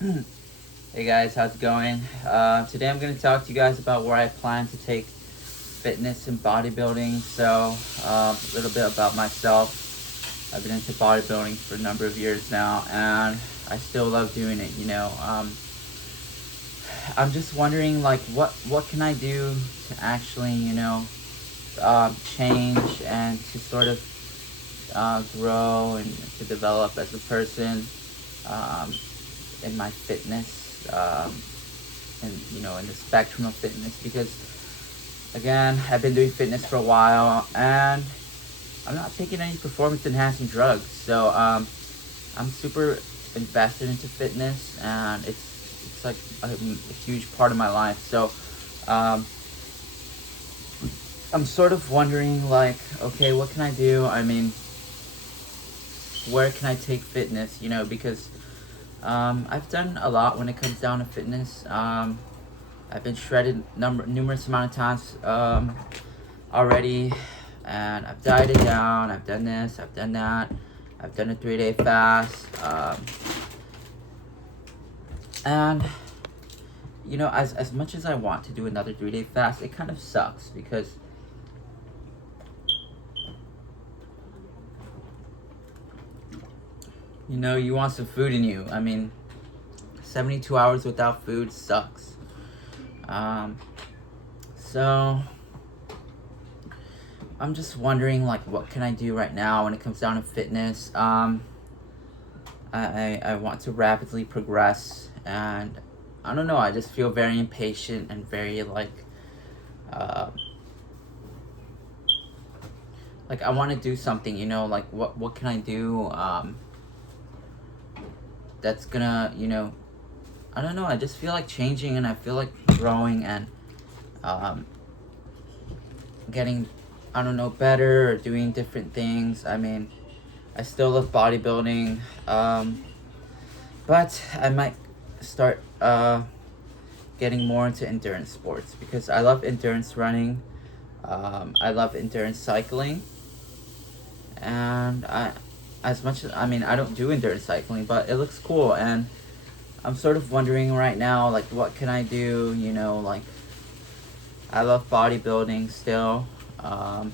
Hey guys, how's it going? Today I'm going to talk to you guys about where I plan to take fitness and bodybuilding. So, a little bit about myself. I've been into bodybuilding for a number of years now, and I still love doing it. I'm just wondering, like, what can I do to actually, change and to sort of grow and to develop as a person um, in my fitness. And in the spectrum of fitness, because again, I've been doing fitness for a while and I'm not taking any performance enhancing drugs. So I'm super invested into fitness, and it's like a huge part of my life. So um, I'm sort of wondering, like, okay, what can I do? I mean, where can I take fitness? Because I've done a lot when it comes down to fitness. I've been shredded numerous amount of times already, and I've dieted down. I've done this. I've done that. I've done a 3-day fast, and as much as I want to do another 3-day fast, it kind of sucks because you want some food in you. I mean, 72 hours without food sucks. So I'm just wondering, like, what can I do right now when it comes down to fitness? I want to rapidly progress, and I don't know. I just feel very impatient and very uh, like I want to do something. Like what can I do? That's gonna I don't know. I just feel like changing, and I feel like growing, and um, getting, I don't know, better or doing different things. I mean, I still love bodybuilding, but I might start getting more into endurance sports because I love endurance running. I love endurance cycling, and as much as, I mean, I don't do endurance cycling, but it looks cool, and I'm sort of wondering right now, like, what can I do? Like, I love bodybuilding still, but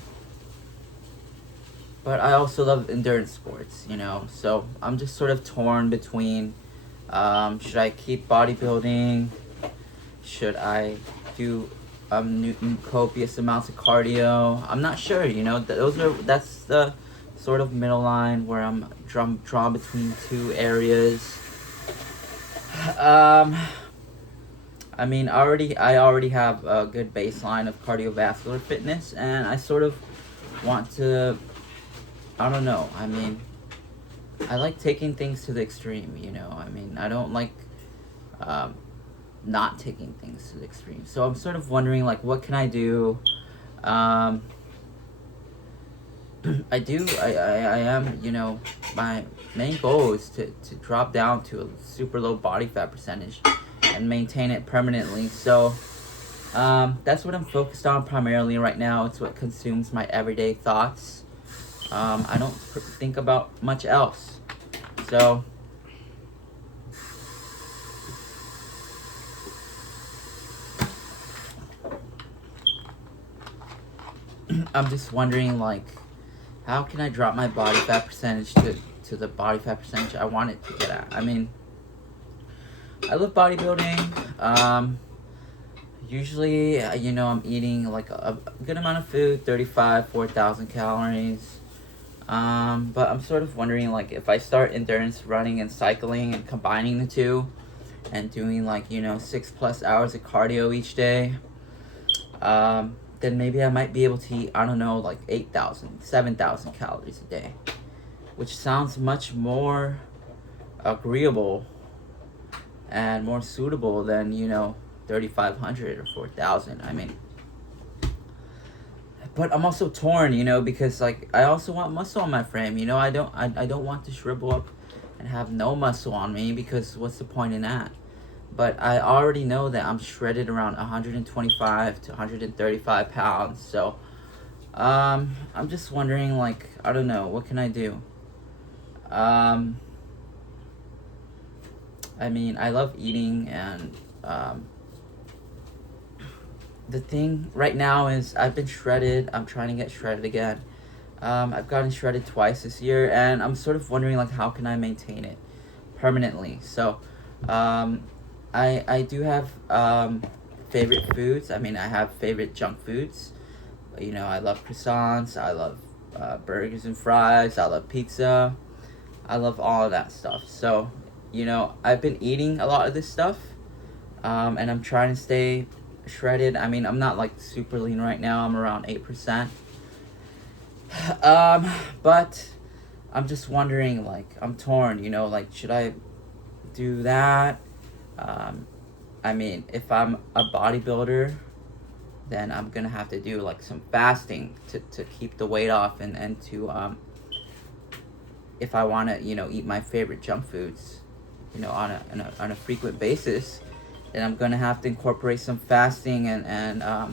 I also love endurance sports. So I'm just sort of torn between, should I keep bodybuilding? Should I do copious amounts of cardio? I'm not sure. That's the sort of middle line where I'm drawn between two areas. Um, I mean, I already have a good baseline of cardiovascular fitness, and I sort of want to. I don't know. I mean, I like taking things to the extreme. I mean, I don't like um, not taking things to the extreme. So I'm sort of wondering, like, what can I do? Um, I am, my main goal is to drop down to a super low body fat percentage and maintain it permanently. So that's what I'm focused on primarily right now. It's what consumes my everyday thoughts. I don't think about much else. So I'm just wondering, like, how can I drop my body fat percentage to the body fat percentage I want it to get at? I mean, I love bodybuilding. Usually, I'm eating like a good amount of food, 4,000 calories. But I'm sort of wondering, like, if I start endurance running and cycling and combining the two and doing, like, 6+ hours of cardio each day, then maybe I might be able to eat, I don't know, like 8,000, 7,000 calories a day, which sounds much more agreeable and more suitable than 3,500 or 4,000. I mean, but I'm also torn, because, like, I also want muscle on my frame. I don't want to shrivel up and have no muscle on me, because what's the point in that? But I already know that I'm shredded around 125 to 135 pounds. So I'm just wondering, like, I don't know, what can I do? Um, I mean, I love eating, and the thing right now is I've been shredded. I'm trying to get shredded again. I've gotten shredded twice this year, and I'm sort of wondering like how can I maintain it permanently. So, um, I do have favorite foods. I mean, I have favorite junk foods. You know, I love croissants. I love burgers and fries. I love pizza. I love all of that stuff. So, you know, I've been eating a lot of this stuff, and I'm trying to stay shredded. I mean, I'm not like super lean right now. I'm around 8%. Um, but I'm just wondering, like, I'm torn. You know, like, should I do that? Um, I mean, if I'm a bodybuilder, then I'm gonna have to do like some fasting to keep the weight off, and to if I want to, you know, eat my favorite junk foods, you know, on a frequent basis, then I'm gonna have to incorporate some fasting, and I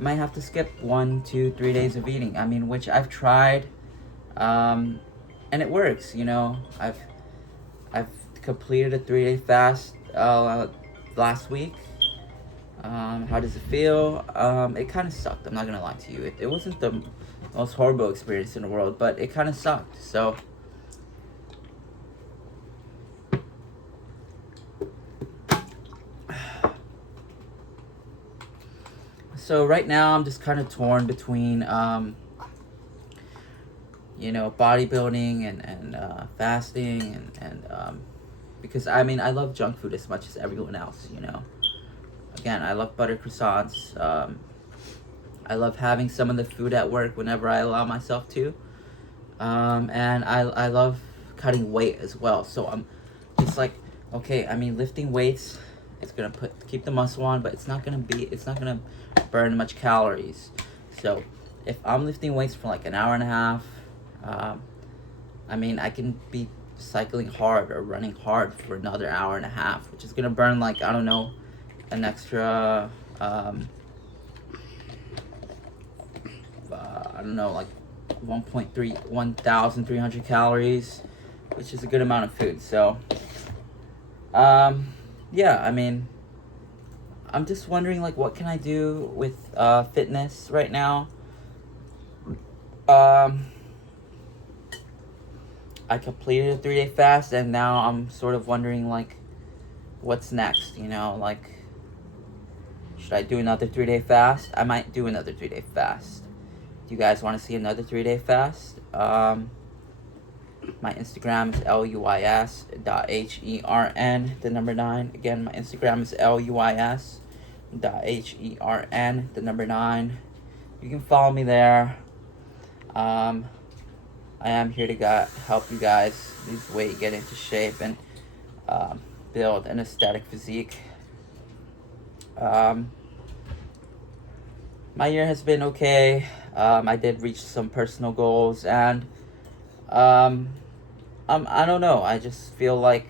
might have to skip 1, 2, 3 days of eating. I mean, which I've tried, and it works. You know, I've completed a 3-day fast last week. How does it feel? It kind of sucked. I'm not gonna lie to you. It wasn't the most horrible experience in the world, but it kind of sucked. So right now I'm just kind of torn between, you know, bodybuilding and fasting, and because I mean I love junk food as much as everyone else. You know, again, I love butter croissants. I love having some of the food at work whenever I allow myself to. And I love cutting weight as well. So I'm just like, okay, I mean, lifting weights, it's gonna keep the muscle on, but it's not gonna burn much calories. So if I'm lifting weights for like an hour and a half, I mean, I can be cycling hard or running hard for another hour and a half, which is gonna burn like, I don't know, an extra, I don't know, like 1,300 calories, which is a good amount of food. So, yeah, I mean, I'm just wondering, like, what can I do with fitness right now? I completed a 3-day fast, and now I'm sort of wondering, like, what's next, you know? Like, should I do another 3-day fast? I might do another 3-day fast. Do you guys want to see another 3-day fast? My Instagram is luis.hern, the number 9. Again, my Instagram is luis.hern, the number 9. You can follow me there. I am here to help you guys lose weight, get into shape, and build an aesthetic physique. My year has been okay. I did reach some personal goals, and I don't know. I just feel like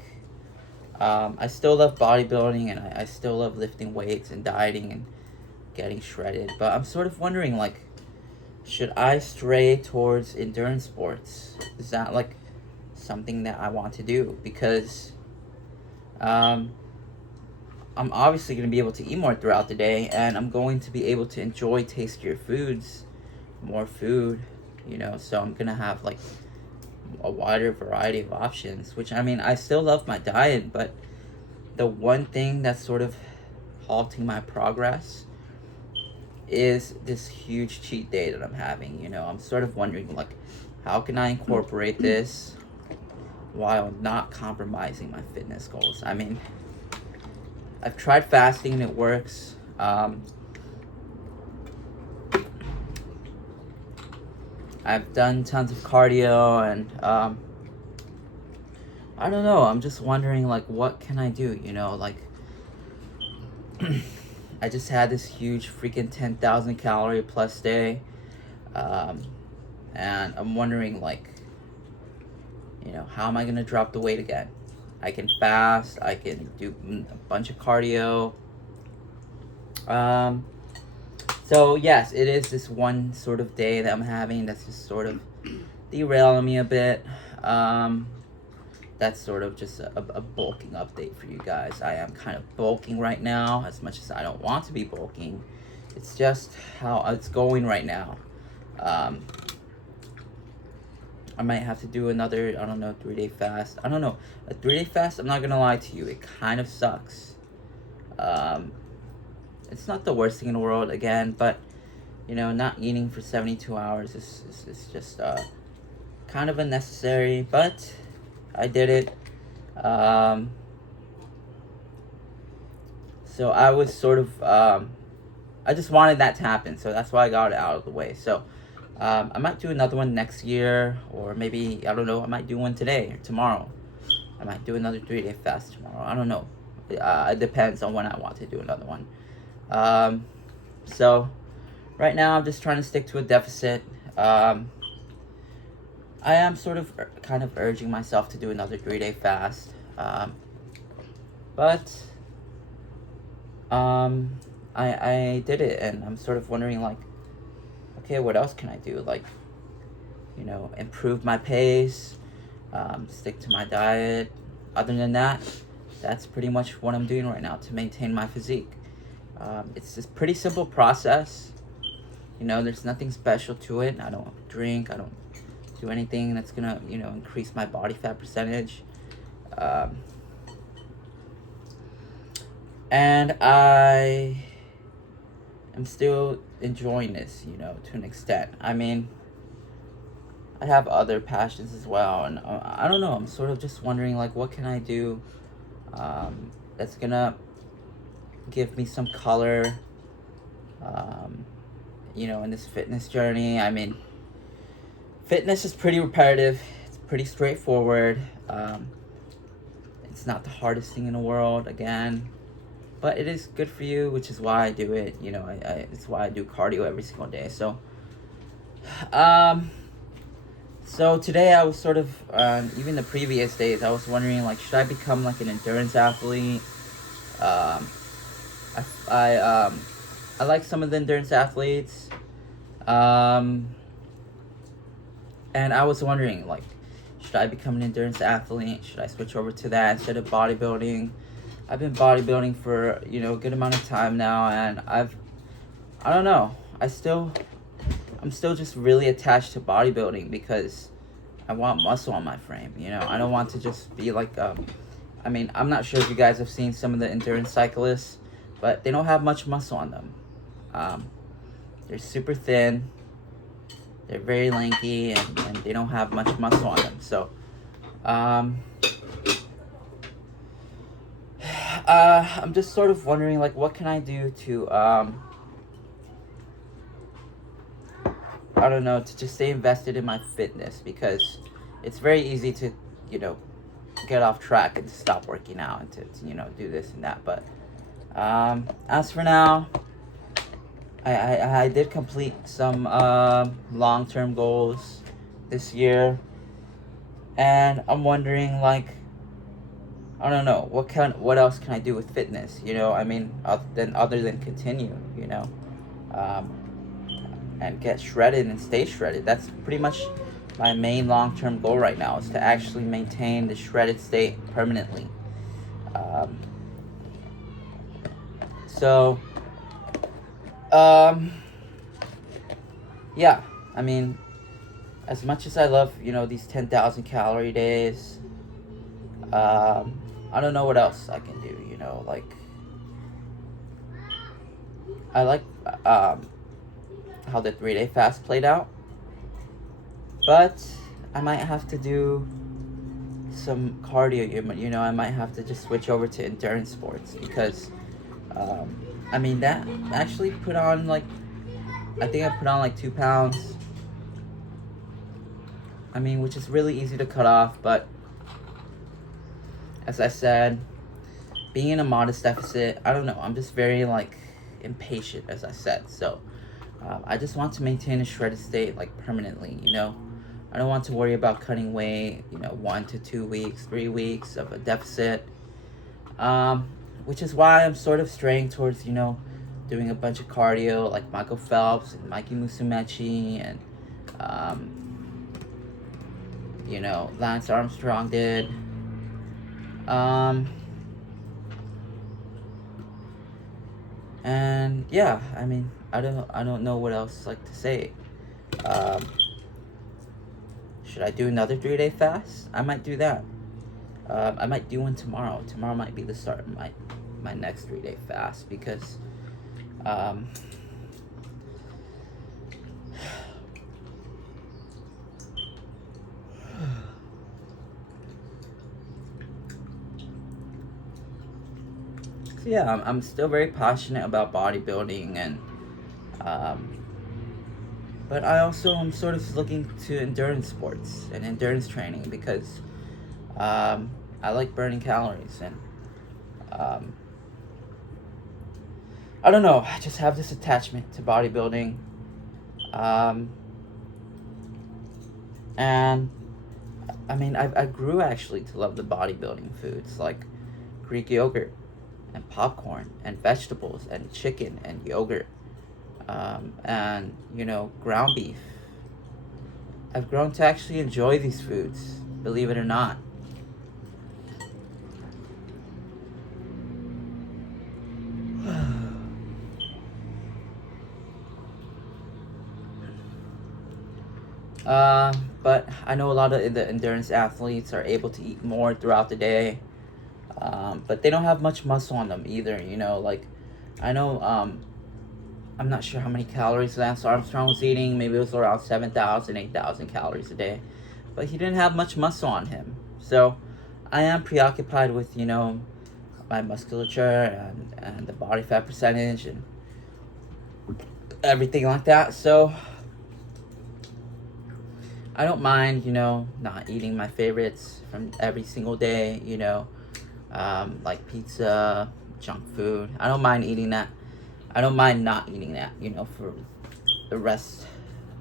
I still love bodybuilding, and I still love lifting weights and dieting and getting shredded. But I'm sort of wondering, like, should I stray towards endurance sports? Is that like something that I want to do? Because I'm obviously going to be able to eat more throughout the day, and I'm going to be able to enjoy tastier foods, more food, you know, so I'm going to have like a wider variety of options, which, I mean, I still love my diet, but the one thing that's sort of halting my progress is this huge cheat day that I'm having. You know, I'm sort of wondering, like, how can I incorporate this while not compromising my fitness goals? I mean, I've tried fasting and it works. I've done tons of cardio, and I don't know, I'm just wondering, like, what can I do, you know, like, I just had this huge freaking 10,000 calorie plus day, and I'm wondering, like, you know, how am I gonna drop the weight again? I can fast, I can do a bunch of cardio. So yes, it is this one sort of day that I'm having that's just sort of derailing me a bit. that's sort of just a bulking update for you guys. I am kind of bulking right now, as much as I don't want to be bulking. It's just how it's going right now. I might have to do another, I don't know, 3-day fast. I don't know. A 3-day fast, I'm not going to lie to you, it kind of sucks. It's not the worst thing in the world, again, but, you know, not eating for 72 hours is just kind of unnecessary, but I did it. So I was sort of, I just wanted that to happen, so that's why I got it out of the way. So I might do another one next year, or maybe, I don't know, I might do one today or tomorrow. I might do another 3-day fast tomorrow. I don't know. It depends on when I want to do another one. So right now I'm just trying to stick to a deficit. I am sort of kind of urging myself to do another 3-day fast. But I did it, and I'm sort of wondering, like, okay, what else can I do? Like, you know, improve my pace, stick to my diet. Other than that, that's pretty much what I'm doing right now to maintain my physique. It's just pretty simple process. You know, there's nothing special to it. I don't drink. I don't do anything that's gonna, you know, increase my body fat percentage. And I am still enjoying this, you know, to an extent. I mean, I have other passions as well, and I don't know, I'm sort of just wondering, like, what can I do that's gonna give me some color, you know, in this fitness journey. I mean, fitness is pretty repetitive, it's pretty straightforward, it's not the hardest thing in the world, again, but it is good for you, which is why I do it. You know, it's why I do cardio every single day. So so today I was sort of, even the previous days, I was wondering, like, should I become like an endurance athlete? I like some of the endurance athletes, and I was wondering, like, should I become an endurance athlete? Should I switch over to that instead of bodybuilding? I've been bodybuilding for, you know, a good amount of time now, and I don't know, I'm still just really attached to bodybuilding because I want muscle on my frame, you know. I don't want to just be like, I mean, I'm not sure if you guys have seen some of the endurance cyclists, but they don't have much muscle on them. They're super thin, they're very lanky, and they don't have much muscle on them. So, I'm just sort of wondering, like, what can I do to, I don't know, to just stay invested in my fitness, because it's very easy to, you know, get off track and to stop working out and to you know, do this and that. But as for now, I did complete some long-term goals this year, and I'm wondering, like, I don't know, what else can I do with fitness, you know? I mean, other than continue, you know, and get shredded and stay shredded. That's pretty much my main long-term goal right now, is to actually maintain the shredded state permanently. So, yeah, I mean, as much as I love, you know, these 10,000 calorie days, I don't know what else I can do, you know, like, I like, how the 3-day fast played out, but I might have to do some cardio, you know. I might have to just switch over to endurance sports, because, I mean, that actually put on, like, I think I put on like 2 pounds, I mean, which is really easy to cut off, but as I said, being in a modest deficit, I don't know, I'm just very, like, impatient, as I said. So I just want to maintain a shredded state, like, permanently, you know. I don't want to worry about cutting weight, you know, 1 to 2 weeks, 3 weeks of a deficit, which is why I'm sort of straying towards, you know, doing a bunch of cardio like Michael Phelps and Mikey Musumeci and, you know, Lance Armstrong did. Um, and yeah, I mean, I don't know what else like to say. Um, should I do another 3-day fast? I might do that. I might do one tomorrow. Tomorrow might be the start of my next 3-day fast because um, so yeah, I'm still very passionate about bodybuilding, and but I also am sort of looking to endurance sports and endurance training because I like burning calories, and um, I don't know, I just have this attachment to bodybuilding. Um, and I mean, I grew actually to love the bodybuilding foods like Greek yogurt and popcorn and vegetables and chicken and yogurt, and ground beef. I've grown to actually enjoy these foods, believe it or not. But I know a lot of the endurance athletes are able to eat more throughout the day, but they don't have much muscle on them either. Like I know, I'm not sure how many calories Lance Armstrong was eating. Maybe it was around 7,000, 8,000 calories a day, but he didn't have much muscle on him. So I am preoccupied with my musculature and the body fat percentage and everything like that. So I don't mind, not eating my favorites from every single day, like pizza, junk food. I don't mind eating that. I don't mind not eating that, for the rest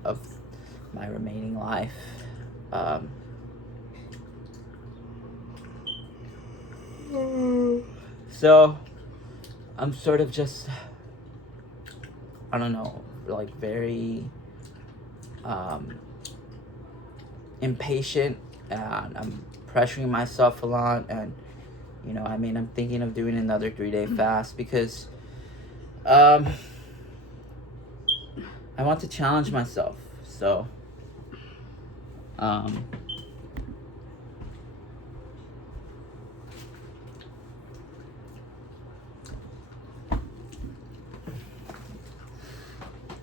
of my remaining life. Um, so I'm sort of just, I don't know, like very impatient, and I'm pressuring myself a lot, and I'm thinking of doing another 3-day fast because I want to challenge myself. So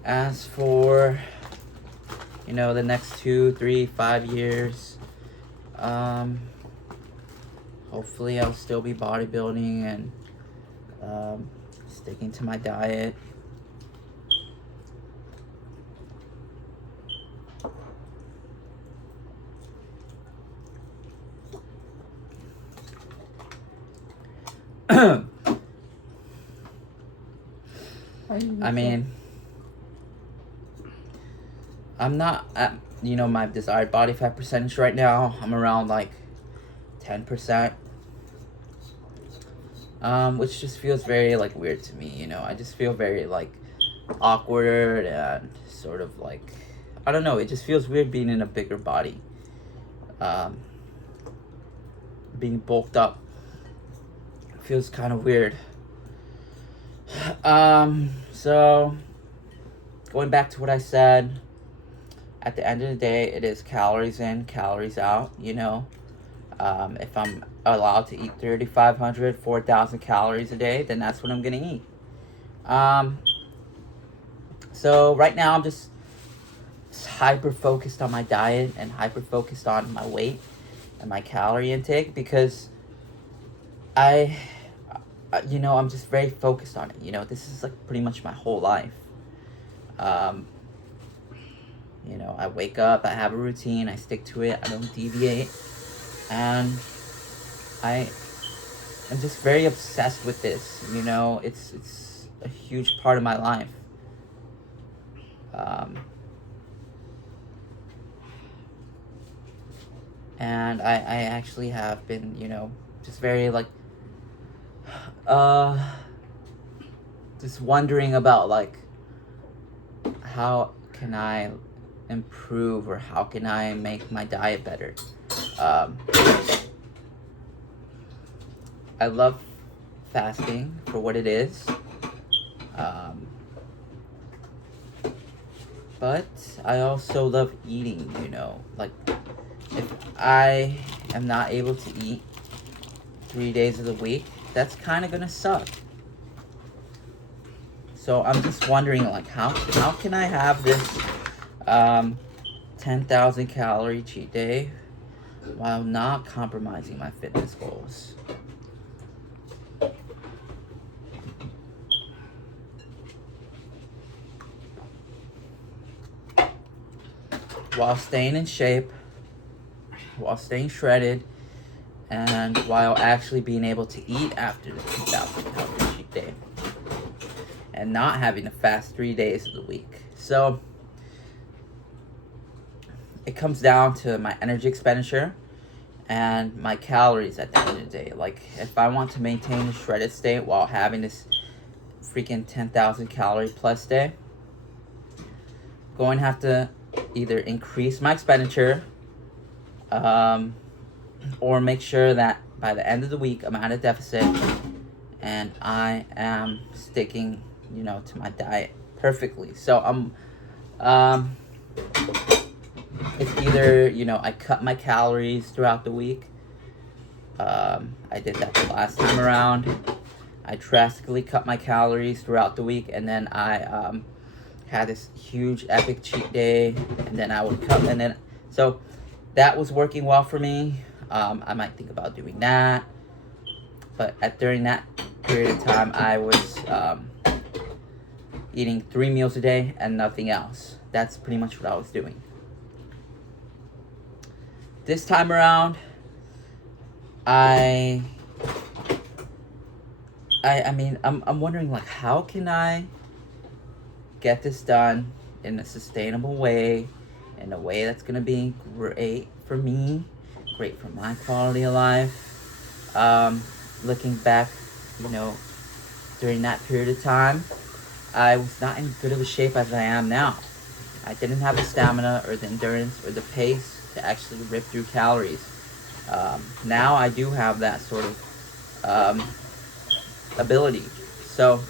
as for the next 2, 3, 5 years, hopefully I'll still be bodybuilding and sticking to my diet. I mean, I'm not at my desired body fat percentage right now. I'm around like 10%, which just feels very like weird to me. I just feel very like awkward and sort of like, I don't know, it just feels weird being in a bigger body, being bulked up feels kind of weird. So going back to what I said, at the end of the day, it is calories in, calories out. If I'm allowed to eat 3,500, 4,000 calories a day, then that's what I'm gonna eat. So right now I'm just hyper focused on my diet and hyper focused on my weight and my calorie intake because I'm just very focused on it. This is like pretty much my whole life. I wake up, I have a routine, I stick to it, I don't deviate, and I am just very obsessed with this. It's a huge part of my life. And I actually have been, just very like just wondering about like how can I improve or how can I make my diet better. I love fasting for what it is. Um, but I also love eating, you know. Like, if I am not able to eat 3 days of the week, that's kind of gonna suck. So I'm just wondering, like, how can I have this 10,000 calorie cheat day while not compromising my fitness goals? While staying in shape, while staying shredded, and while actually being able to eat after the 2,000 calorie cheat day, and not having to fast 3 days of the week. So it comes down to my energy expenditure and my calories at the end of the day. Like, if I want to maintain a shredded state while having this freaking 10,000 calorie plus day, going to have to either increase my expenditure, or make sure that by the end of the week I'm at a deficit and I am sticking, you know, to my diet perfectly. So it's either, you know, I cut my calories throughout the week. I did that the last time around. I drastically cut my calories throughout the week, and then I had this huge epic cheat day, and then I would cut, and then so that was working well for me. I might think about doing that, but during that period of time, I was eating 3 meals a day and nothing else. That's pretty much what I was doing. This time around, I mean, I'm wondering, like, how can I get this done in a sustainable way, in a way that's gonna be great for me, great for my quality of life. Looking back, you know, during that period of time, I was not in good of a shape as I am now. I didn't have the stamina or the endurance or the pace to actually rip through calories. Now I do have that sort of ability. So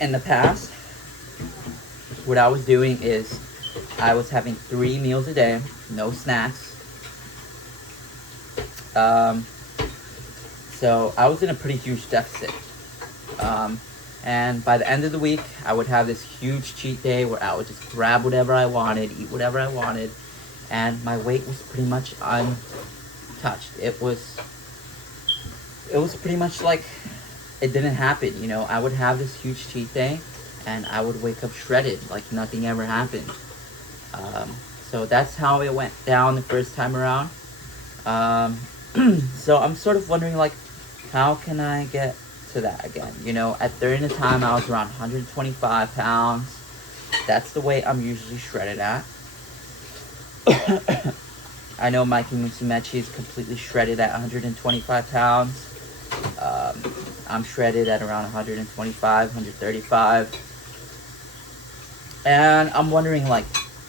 in the past, what I was doing is I was having 3 meals a day, no snacks. So I was in a pretty huge deficit. And by the end of the week, I would have this huge cheat day where I would just grab whatever I wanted, eat whatever I wanted, and my weight was pretty much untouched. It was pretty much like it didn't happen, you know. I would have this huge cheat day, and I would wake up shredded, like nothing ever happened. So that's how it went down the first time around. So I'm sort of wondering, like, how can I get to that again? You know, during the time I was around 125 pounds. That's the weight I'm usually shredded at. I know Mikey Musumeci is completely shredded at 125 pounds. I'm shredded at around 125, 135. And I'm wondering, like,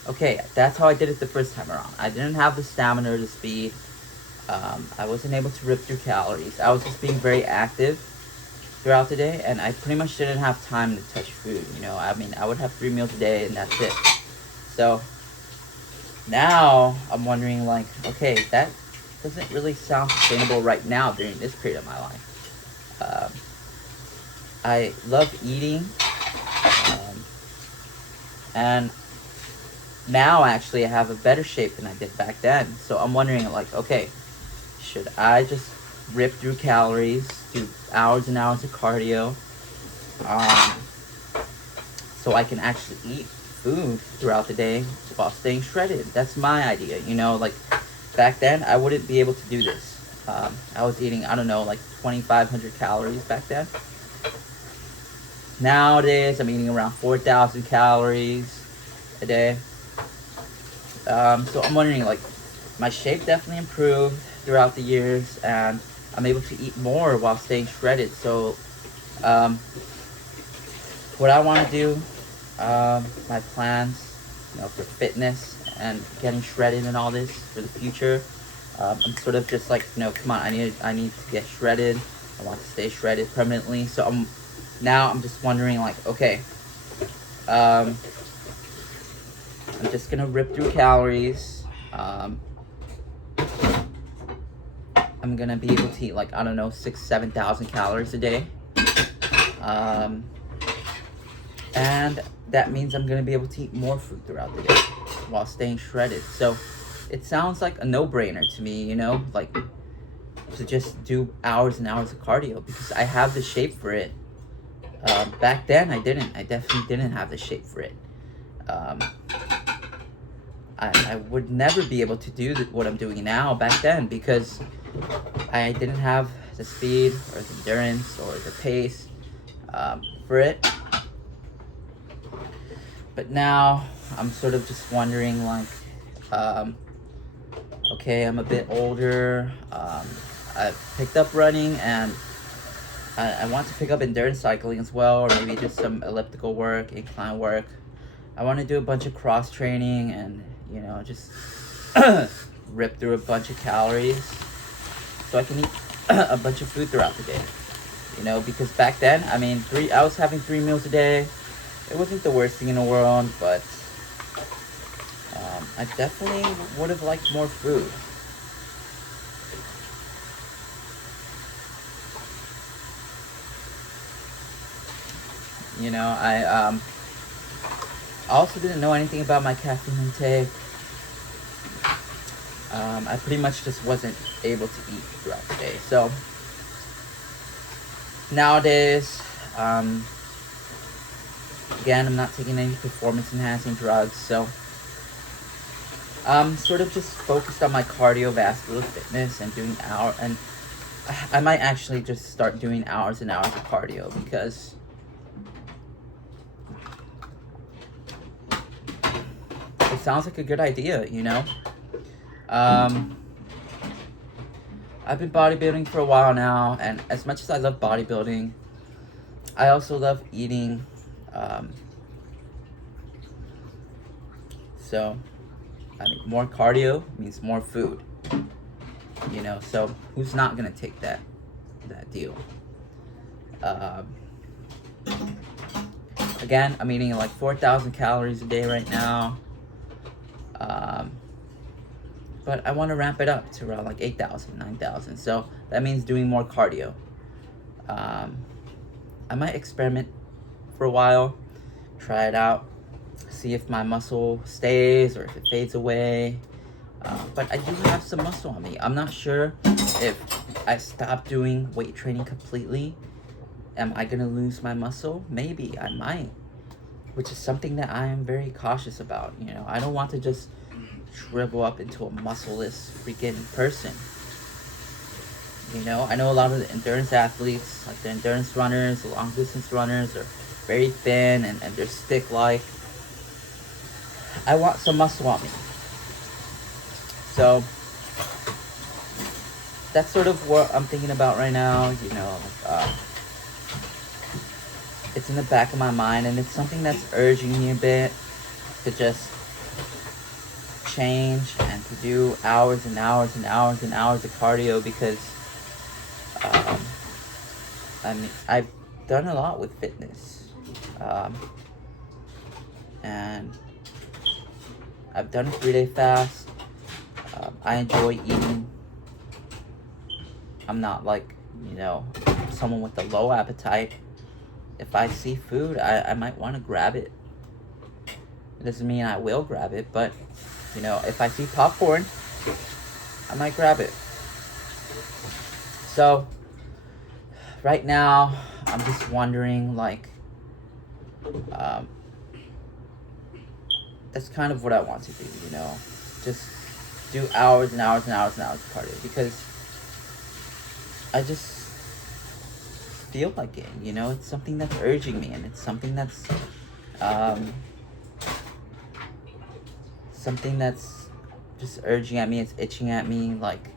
okay, that's how I did it the first time around. I didn't have the stamina or the speed. I wasn't able to rip through calories. I was just being very active throughout the day, and I pretty much didn't have time to touch food, you know. I mean, I would have 3 meals a day, and that's it. So now I'm wondering, like, okay, that doesn't really sound sustainable right now during this period of my life. I love eating, and now actually I have a better shape than I did back then. So I'm wondering, like, okay, should I just rip through calories, do hours and hours of cardio, so I can actually eat food throughout the day while staying shredded? That's my idea, you know. Like, back then I wouldn't be able to do this. I was eating, I don't know, like 2,500 calories back then. Nowadays I'm eating around 4,000 calories a day. So I'm wondering, like, my shape definitely improved throughout the years, and I'm able to eat more while staying shredded. So what I want to do, my plans, you know, for fitness and getting shredded and all this for the future, I'm sort of just like, come on, I need to get shredded. I want to stay shredded permanently. So I'm just wondering, like, okay, um, I'm just gonna rip through calories. I'm gonna be able to eat, like, I don't know, 7,000 calories a day. And that means I'm gonna be able to eat more food throughout the day while staying shredded. So it sounds like a no-brainer to me, like, to just do hours and hours of cardio, because I have the shape for it. Back then, I definitely didn't have the shape for it. I would never be able to do what I'm doing now back then, because I didn't have the speed or the endurance or the pace for it. But now I'm sort of just wondering, like, okay, I'm a bit older. I've picked up running, and I want to pick up endurance cycling as well, or maybe just some elliptical work, incline work. I want to do a bunch of cross training and, just rip through a bunch of calories so I can eat a bunch of food throughout the day. Because back then, I was having 3 meals a day. It wasn't the worst thing in the world, but I definitely would have liked more food. I also didn't know anything about my caffeine intake. I pretty much just wasn't able to eat throughout the day. So nowadays, again, I'm not taking any performance enhancing drugs, so I'm sort of just focused on my cardiovascular fitness and doing and I might actually just start doing hours and hours of cardio, because it sounds like a good idea, I've been bodybuilding for a while now, and as much as I love bodybuilding, I also love eating. So, more cardio means more food. So who's not gonna take that deal? Again, I'm eating like 4,000 calories a day right now. But I want to ramp it up to around like 8,000, 9,000. So that means doing more cardio. I might experiment for a while, try it out, see if my muscle stays or if it fades away. But I do have some muscle on me. I'm not sure if I stop doing weight training completely, am I gonna lose my muscle? Maybe I might, which is something that I am very cautious about. I don't want to just shrivel up into a muscleless freaking person. I know a lot of the endurance athletes, like the endurance runners, the long distance runners, are very thin and they're stick-like. I want some muscle on me. So that's sort of what I'm thinking about right now. It's in the back of my mind, and it's something that's urging me a bit to just change and to do hours and hours and hours and hours of cardio, because I've done a lot with fitness, and I've done a 3-day fast. I enjoy eating. I'm not like, someone with a low appetite. If I see food, I might want to grab it. It doesn't mean I will grab it, but, if I see popcorn, I might grab it. So, right now, I'm just wondering, like, that's kind of what I want to do, just do hours and hours and hours and hours of cardio, because I just feel like it, it's something that's urging me, and it's something that's just urging at me, it's itching at me, like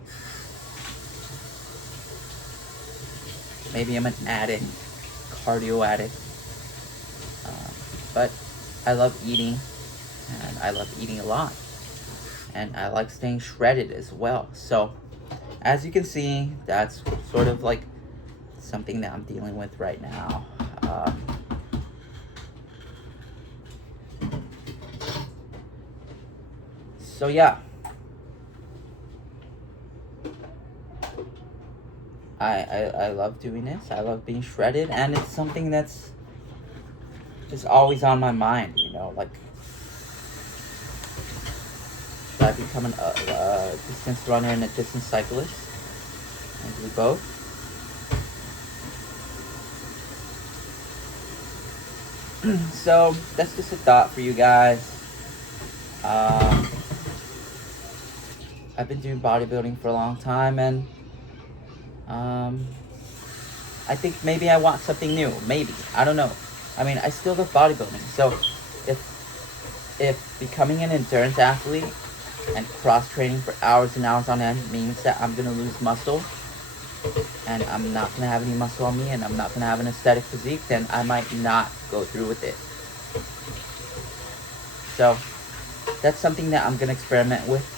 maybe I'm an addict, cardio addict, but I love eating, and I love eating a lot, and I like staying shredded as well. So as you can see, that's sort of like something that I'm dealing with right now. So yeah, I love doing this. I love being shredded, and it's something that's just always on my mind, you know, like, should I become a distance runner and a distance cyclist and do both? So that's just a thought for you guys. I've been doing bodybuilding for a long time, and I think maybe I want something new. Maybe, I don't know. I mean, I still love bodybuilding. So if becoming an endurance athlete and cross training for hours and hours on end means that I'm gonna lose muscle, and I'm not gonna have any muscle on me, and I'm not gonna have an aesthetic physique, then I might not go through with it. So that's something that I'm gonna experiment with,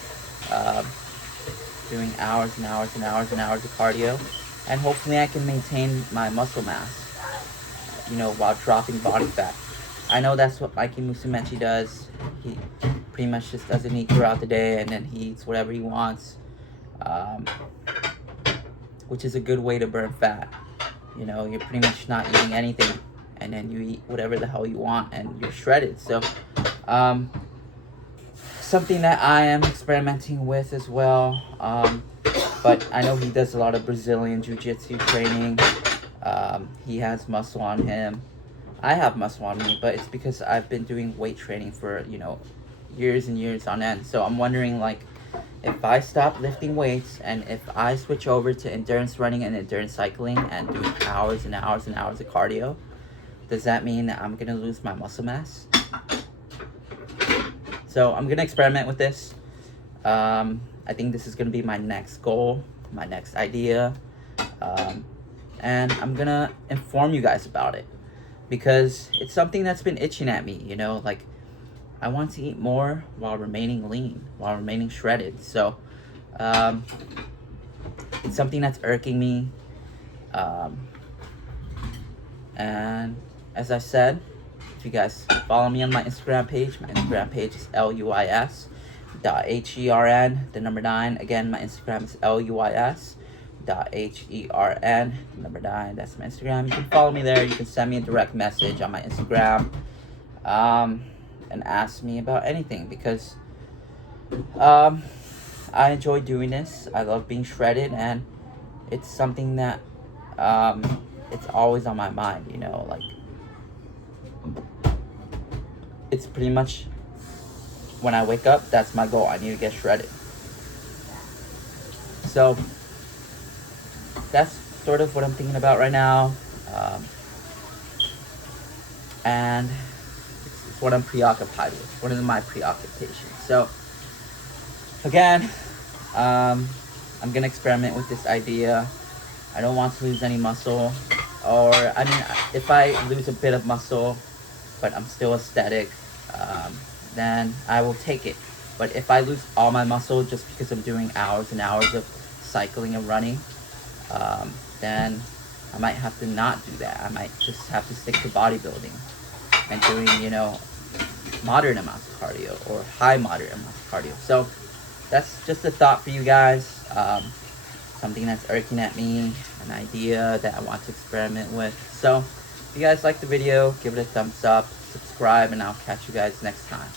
doing hours and hours and hours and hours of cardio, and hopefully I can maintain my muscle mass, you know, while dropping body fat. I know that's what Mikey Musumeci does. He pretty much just doesn't eat throughout the day, and then he eats whatever he wants, which is a good way to burn fat. You know, you're pretty much not eating anything, and then you eat whatever the hell you want, and you're shredded. So something that I am experimenting with as well, but I know he does a lot of Brazilian Jiu-Jitsu training. He has muscle on him. I have muscle on me, but it's because I've been doing weight training for, you know, years and years on end. So I'm wondering, like, if I stop lifting weights and if I switch over to endurance running and endurance cycling and do hours and hours and hours of cardio, does that mean that I'm gonna lose my muscle mass? So I'm gonna experiment with this. I think this is gonna be my next goal, my next idea, and I'm gonna inform you guys about it, because it's something that's been itching at me, you know, like, I want to eat more while remaining lean, while remaining shredded. So it's something that's irking me, and as I said, if you guys follow me on my Instagram page is LUIS.HERN, the number 9. Again, my Instagram is LUIS.HERN, number 9. That's my Instagram. You can follow me there. You can send me a direct message on my Instagram, and ask me about anything, because I enjoy doing this. I love being shredded, and it's something that it's always on my mind, you know, like, it's pretty much when I wake up, that's my goal. I need to get shredded. So that's sort of what I'm thinking about right now, and it's what I'm preoccupied with, one of my preoccupations. So again, I'm gonna experiment with this idea. I don't want to lose any muscle, or I mean, if I lose a bit of muscle but I'm still aesthetic, then I will take it. But if I lose all my muscle just because I'm doing hours and hours of cycling and running, then I might have to not do that. I might just have to stick to bodybuilding and doing, you know, moderate amounts of cardio, or high moderate amounts of cardio. So that's just a thought for you guys, something that's irking at me, an idea that I want to experiment with. So if you guys like the video, give it a thumbs up, subscribe, and I'll catch you guys next time.